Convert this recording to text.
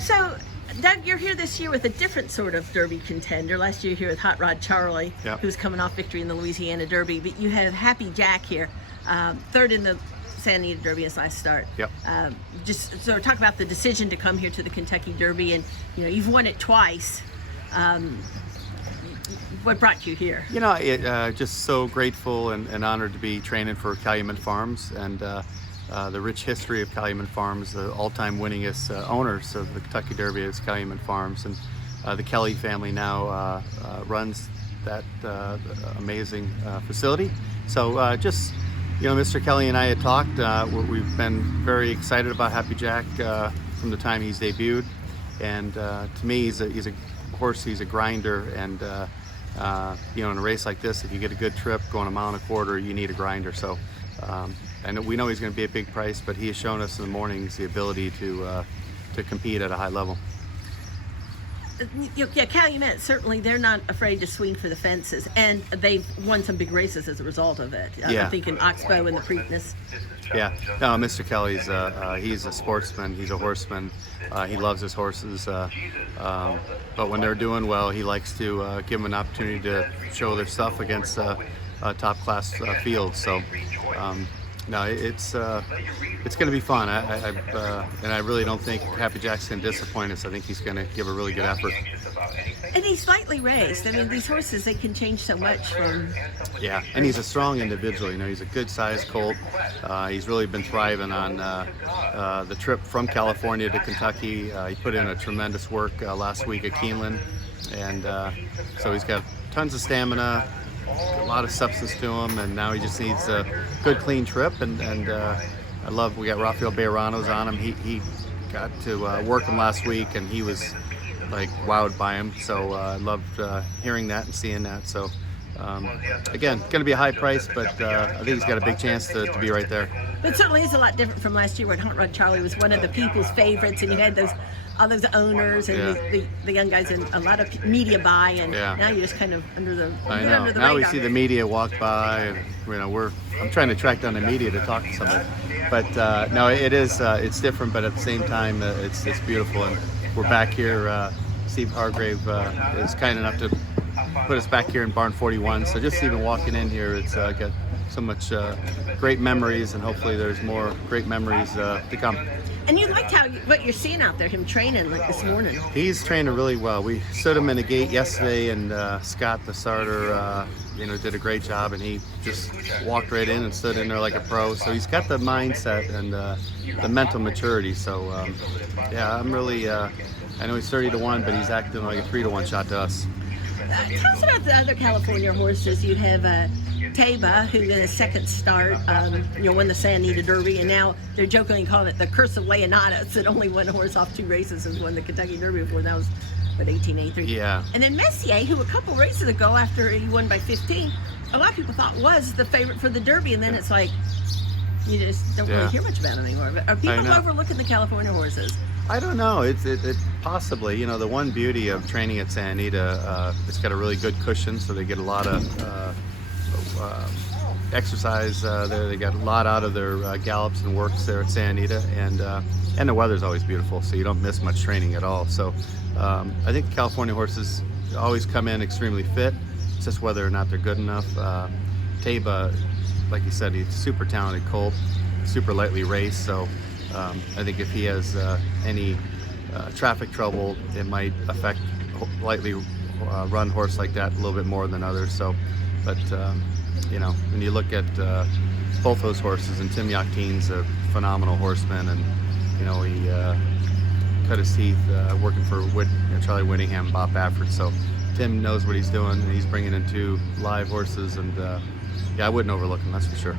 So, Doug, you're here this year with a different sort of Derby contender. Last year, you were here with Hot Rod Charlie, Yep. who's coming off victory in the Louisiana Derby. But you have Happy Jack here, third in the Santa Anita Derby his last start. Yep. Just sort of talk about the decision to come here to the Kentucky Derby, and you've won it twice. What brought you here? Just so grateful and honored to be training for Calumet Farms and the rich history of Calumet Farms. The all-time winningest owners of the Kentucky Derby is Calumet Farms, and the Kelly family now runs that amazing facility. So Mr. Kelly and I had talked. We've been very excited about Happy Jack from the time he's debuted, and to me, he's a horse. He's a grinder, and in a race like this, if you get a good trip going a mile and a quarter, you need a grinder. So and we know he's going to be a big price, but he has shown us in the mornings the ability to compete at a high level. Calumet, certainly they're not afraid to swing for the fences, and they've won some big races as a result of it. Yeah. I'm thinking Oxbow and the Preakness. Yeah, no, Mr. Kelly's he's a sportsman. He's a horseman. He loves his horses. But when they're doing well, he likes to give them an opportunity to show their stuff against top-class fields. So, no, it's going to be fun. And I really don't think Happy Jack's going to disappoint us. I think he's going to give a really good effort. And he's slightly raised. I mean, these horses, they can change so much from... Yeah, and he's a strong individual. He's a good-sized colt. He's really been thriving on the trip from California to Kentucky. He put in a tremendous work last week at Keeneland, and so he's got tons of stamina, a lot of substance to him, and now he just needs a good, clean trip. And we got Rafael Bejarano's on him. He got to work him last week, and he was wowed by him. So I loved hearing that and seeing that. So again, going to be a high price, but I think he's got a big chance to be right there. But it certainly is a lot different from last year when Hot Rod Charlie was one of the people's favorites, and you had all those owners and the young guys and a lot of media buy, and now you're just kind of under the now radar. We see the media walk by, and I'm trying to track down the media to talk to somebody. But no, it's different, but at the same time it's beautiful, and we're back here. Steve Hargrave is kind enough to put us back here in Barn 41. So just even walking in here, it's got so much great memories, and hopefully there's more great memories to come. And you liked what you're seeing out there, him training this morning. He's training really well. We stood him in the gate yesterday, and Scott, the starter, did a great job, and he just walked right in and stood in there like a pro. So he's got the mindset and the mental maturity. So I'm really. I know he's 30-1, but he's acting like a 3-1 shot to us. Tell us about the other California horses. You have Taba, who in his second start, won the Santa Anita Derby, and now they're jokingly calling it the curse of Leonatus. That only one horse off 2 races has won the Kentucky Derby before. That was 1883. Yeah. And then Messier, who a couple races ago, after he won by 15, a lot of people thought was the favorite for the Derby, and then it's like you just don't really hear much about him anymore. But are people overlooking the California horses? I don't know. It possibly. The one beauty of training at Santa Anita, it's got a really good cushion, so they get a lot of exercise there. They got a lot out of their gallops and works there at Santa Anita, and the weather's always beautiful, so you don't miss much training at all. So I think the California horses always come in extremely fit. It's just whether or not they're good enough. Taba, like you said, he's a super talented colt, super lightly raced, so I think if he has any traffic trouble, it might affect lightly run horse like that a little bit more than others. So, but when you look at both those horses, and Tim Yaktin's a phenomenal horseman, and he cut his teeth working for Charlie Whittingham and Bob Baffert. So Tim knows what he's doing, and he's bringing in 2 live horses, and I wouldn't overlook him, that's for sure.